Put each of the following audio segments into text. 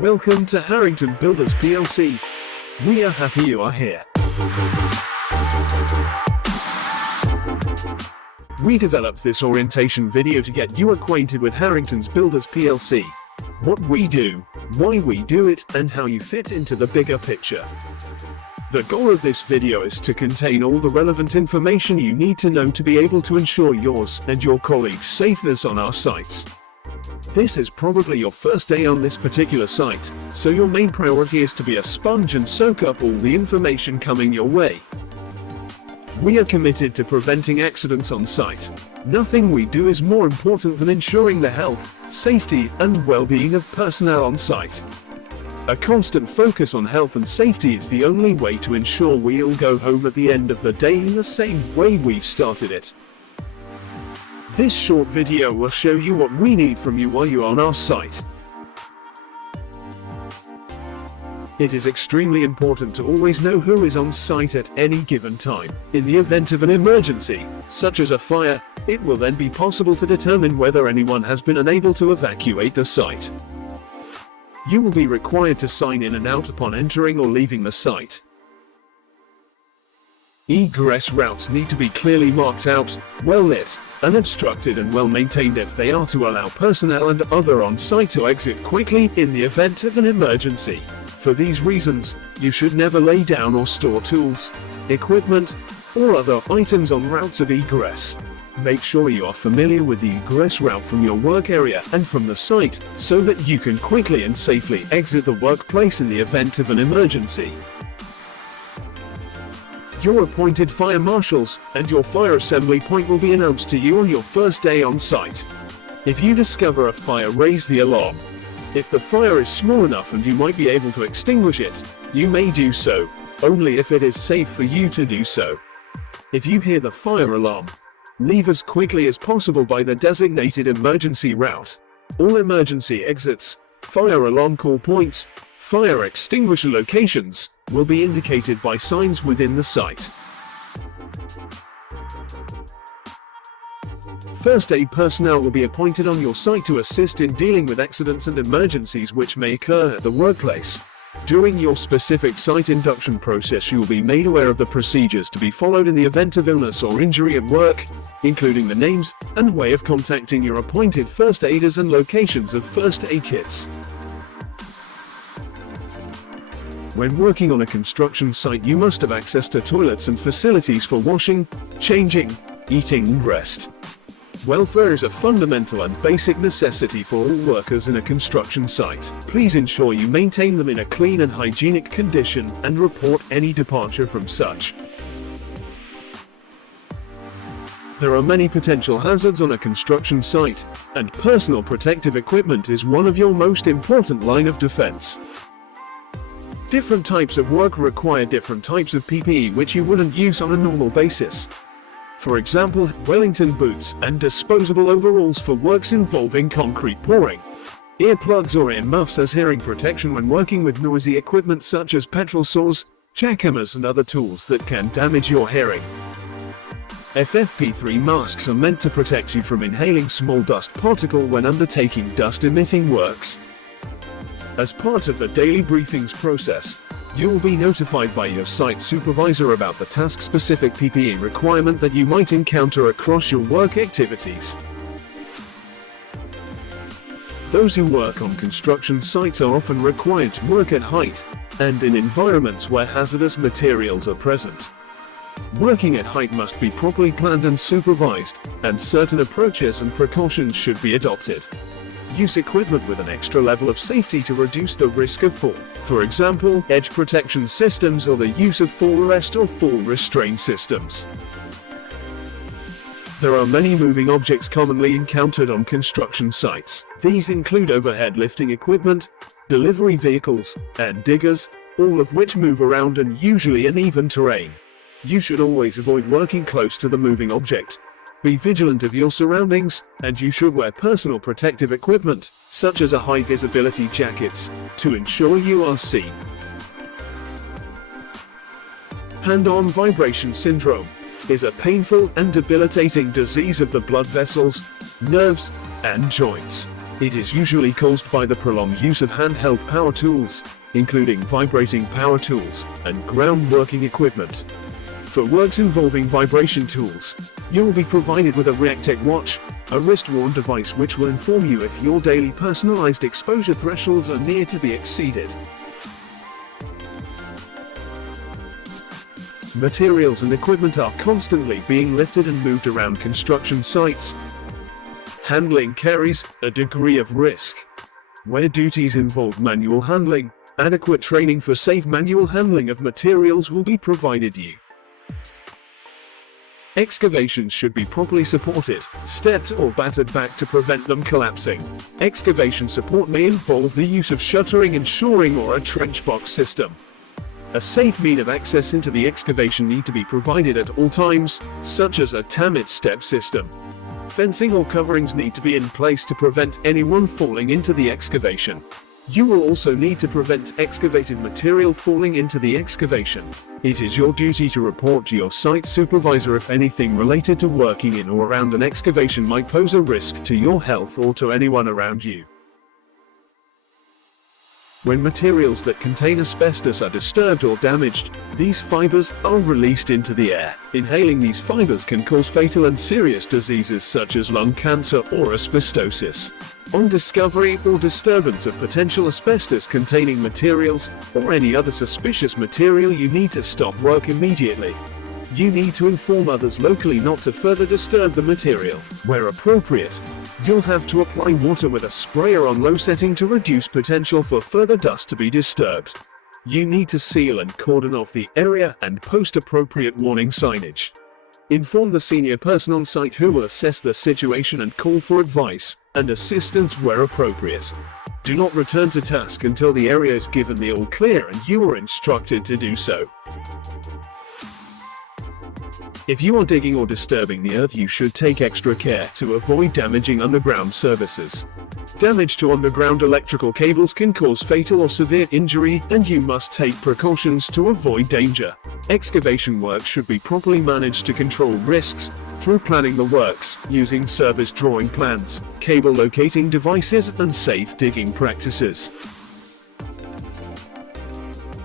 Welcome to Harrington Builders PLC. We are happy you are here. We developed this orientation video to get you acquainted with Harrington's Builders PLC, what we do, why we do it, and how you fit into the bigger picture. The goal of this video is to contain all the relevant information you need to know to be able to ensure yours and your colleagues' safeness on our sites. This is probably your first day on this particular site, so your main priority is to be a sponge and soak up all the information coming your way. We are committed to preventing accidents on site. Nothing we do is more important than ensuring the health, safety, and well-being of personnel on site. A constant focus on health and safety is the only way to ensure we all go home at the end of the day in the same way we've started it. This short video will show you what we need from you while you're on our site. It is extremely important to always know who is on site at any given time. In the event of an emergency, such as a fire, it will then be possible to determine whether anyone has been unable to evacuate the site. You will be required to sign in and out upon entering or leaving the site. Egress routes need to be clearly marked out, well lit, unobstructed and well maintained if they are to allow personnel and other on-site to exit quickly in the event of an emergency. For these reasons, you should never lay down or store tools, equipment, or other items on routes of egress. Make sure you are familiar with the egress route from your work area and from the site, so that you can quickly and safely exit the workplace in the event of an emergency. Your appointed fire marshals and your fire assembly point will be announced to you on your first day on site. If you discover a fire, raise the alarm. If the fire is small enough and you might be able to extinguish it, you may do so, only if it is safe for you to do so. If you hear the fire alarm, leave as quickly as possible by the designated emergency route. All emergency exits, fire alarm call points, fire extinguisher locations will be indicated by signs within the site. First aid personnel will be appointed on your site to assist in dealing with accidents and emergencies which may occur at the workplace. During your specific site induction process, you will be made aware of the procedures to be followed in the event of illness or injury at work, including the names and way of contacting your appointed first aiders and locations of first aid kits. When working on a construction site, you must have access to toilets and facilities for washing, changing, eating and rest. Welfare is a fundamental and basic necessity for all workers in a construction site. Please ensure you maintain them in a clean and hygienic condition and report any departure from such. There are many potential hazards on a construction site, and personal protective equipment is one of your most important line of defense. Different types of work require different types of PPE which you wouldn't use on a normal basis. For example, Wellington boots and disposable overalls for works involving concrete pouring. Earplugs or ear muffs as hearing protection when working with noisy equipment such as petrol saws, jackhammers and other tools that can damage your hearing. FFP3 masks are meant to protect you from inhaling small dust particle when undertaking dust-emitting works. As part of the daily briefings process, you will be notified by your site supervisor about the task-specific PPE requirement that you might encounter across your work activities. Those who work on construction sites are often required to work at height and in environments where hazardous materials are present. Working at height must be properly planned and supervised, and certain approaches and precautions should be adopted. Use equipment with an extra level of safety to reduce the risk of fall. For example, edge protection systems or the use of fall arrest or fall restraint systems. There are many moving objects commonly encountered on construction sites. These include overhead lifting equipment, delivery vehicles, and diggers, all of which move around and usually in even terrain. You should always avoid working close to the moving object. Be vigilant of your surroundings, and you should wear personal protective equipment, such as high visibility jackets, to ensure you are seen. Hand-on vibration syndrome is a painful and debilitating disease of the blood vessels, nerves, and joints. It is usually caused by the prolonged use of handheld power tools, including vibrating power tools and ground working equipment. For works involving vibration tools, you will be provided with a Reactech watch, a wrist-worn device which will inform you if your daily personalized exposure thresholds are near to be exceeded. Materials and equipment are constantly being lifted and moved around construction sites. Handling carries a degree of risk. Where duties involve manual handling, adequate training for safe manual handling of materials will be provided you. Excavations should be properly supported, stepped or battered back to prevent them collapsing. Excavation support may involve the use of shuttering and shoring or a trench box system. A safe means of access into the excavation need to be provided at all times, such as a Tammet step system. Fencing or coverings need to be in place to prevent anyone falling into the excavation. You will also need to prevent excavated material falling into the excavation. It is your duty to report to your site supervisor if anything related to working in or around an excavation might pose a risk to your health or to anyone around you. When materials that contain asbestos are disturbed or damaged, these fibers are released into the air. Inhaling these fibers can cause fatal and serious diseases such as lung cancer or asbestosis. On discovery or disturbance of potential asbestos-containing materials, or any other suspicious material, you need to stop work immediately. You need to inform others locally not to further disturb the material. Where appropriate, you'll have to apply water with a sprayer on low setting to reduce potential for further dust to be disturbed. You need to seal and cordon off the area and post appropriate warning signage. Inform the senior person on site who will assess the situation and call for advice and assistance where appropriate. Do not return to task until the area is given the all clear and you are instructed to do so. If you are digging or disturbing the earth, you should take extra care to avoid damaging underground services. Damage to underground electrical cables can cause fatal or severe injury, and you must take precautions to avoid danger. Excavation work should be properly managed to control risks through planning the works, using service drawing plans, cable locating devices, and safe digging practices.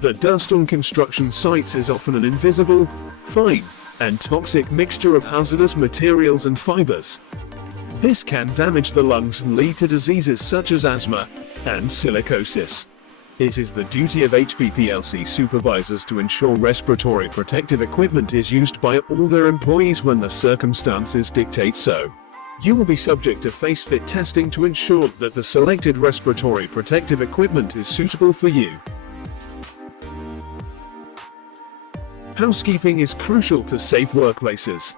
The dust on construction sites is often an invisible, fine, and toxic mixture of hazardous materials and fibers. This can damage the lungs and lead to diseases such as asthma and silicosis. It is the duty of HBPLC supervisors to ensure respiratory protective equipment is used by all their employees when the circumstances dictate so. You will be subject to face-fit testing to ensure that the selected respiratory protective equipment is suitable for you. Housekeeping is crucial to safe workplaces.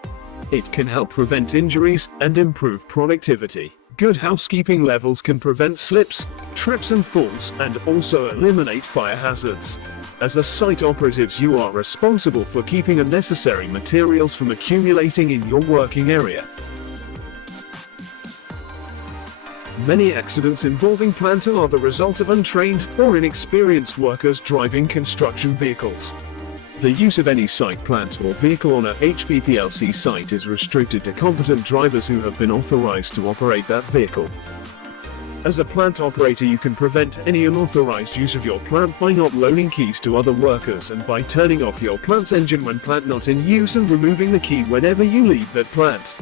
It can help prevent injuries and improve productivity. Good housekeeping levels can prevent slips, trips and falls, and also eliminate fire hazards. As a site operatives, you are responsible for keeping unnecessary materials from accumulating in your working area. Many accidents involving plant are the result of untrained or inexperienced workers driving construction vehicles. The use of any site, plant or vehicle on a HBPLC site is restricted to competent drivers who have been authorized to operate that vehicle. As a plant operator, you can prevent any unauthorized use of your plant by not loaning keys to other workers and by turning off your plant's engine when plant not in use and removing the key whenever you leave that plant.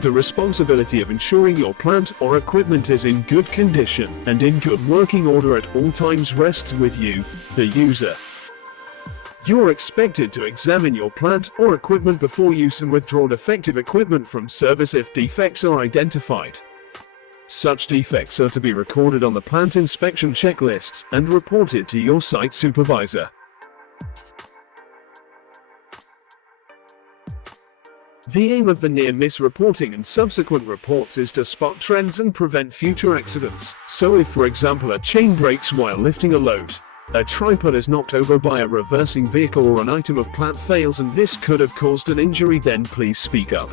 The responsibility of ensuring your plant or equipment is in good condition and in good working order at all times rests with you, the user. You are expected to examine your plant or equipment before use and withdraw defective equipment from service if defects are identified. Such defects are to be recorded on the plant inspection checklists and reported to your site supervisor. The aim of the near-miss reporting and subsequent reports is to spot trends and prevent future accidents. So if, for example, a chain breaks while lifting a load, a tripod is knocked over by a reversing vehicle, or an item of plant fails and this could have caused an injury, then please speak up.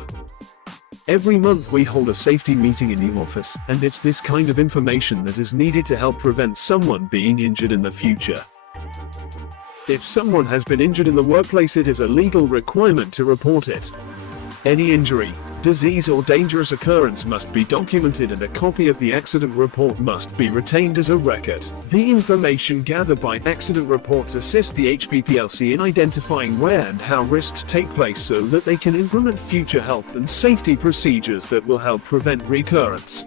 Every month we hold a safety meeting in the office, and it's this kind of information that is needed to help prevent someone being injured in the future. If someone has been injured in the workplace, it is a legal requirement to report it. Any injury, Disease or dangerous occurrence must be documented and a copy of the accident report must be retained as a record. The information gathered by accident reports assist the HBPLC in identifying where and how risks take place so that they can implement future health and safety procedures that will help prevent recurrence.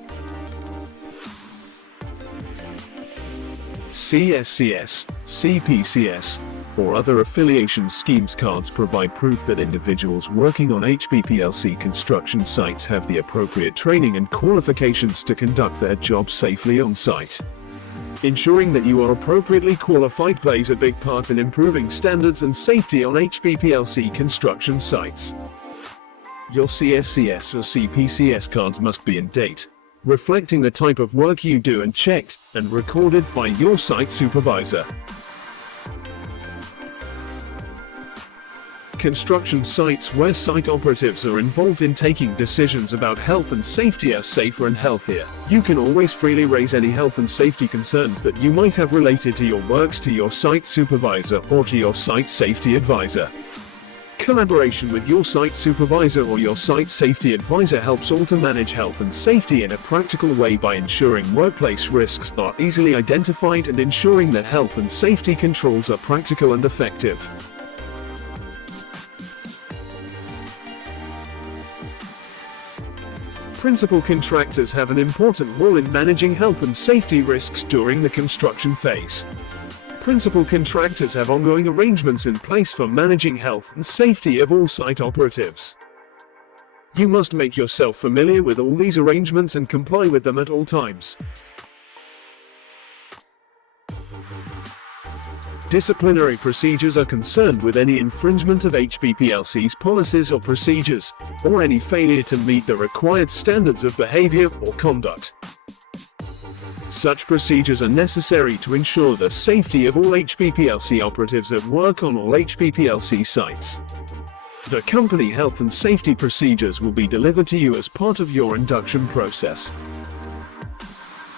CSCS, CPCS, or other affiliation schemes cards provide proof that individuals working on HBPLC construction sites have the appropriate training and qualifications to conduct their job safely on site. Ensuring that you are appropriately qualified plays a big part in improving standards and safety on HBPLC construction sites. Your CSCS or CPCS cards must be in date, reflecting the type of work you do and checked and recorded by your site supervisor. Construction sites where site operatives are involved in taking decisions about health and safety are safer and healthier. You can always freely raise any health and safety concerns that you might have related to your works to your site supervisor or to your site safety advisor. Collaboration with your site supervisor or your site safety advisor helps all to manage health and safety in a practical way by ensuring workplace risks are easily identified and ensuring that health and safety controls are practical and effective. Principal contractors have an important role in managing health and safety risks during the construction phase. Principal contractors have ongoing arrangements in place for managing health and safety of all site operatives. You must make yourself familiar with all these arrangements and comply with them at all times. Disciplinary procedures are concerned with any infringement of HBPLC's policies or procedures, or any failure to meet the required standards of behavior or conduct. Such procedures are necessary to ensure the safety of all HBPLC operatives at work on all HBPLC sites. The company health and safety procedures will be delivered to you as part of your induction process.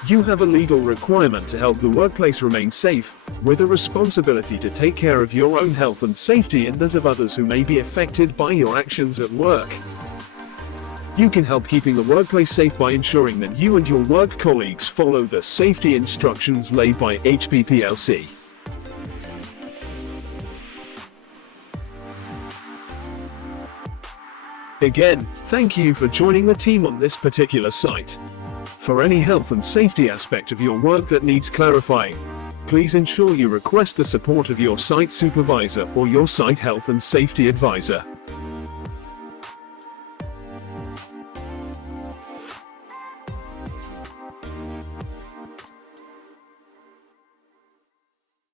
You have a legal requirement to help the workplace remain safe, with a responsibility to take care of your own health and safety and that of others who may be affected by your actions at work. You can help keeping the workplace safe by ensuring that you and your work colleagues follow the safety instructions laid by HBPLC. Again, thank you for joining the team on this particular site. For any health and safety aspect of your work that needs clarifying, please ensure you request the support of your site supervisor or your site health and safety advisor.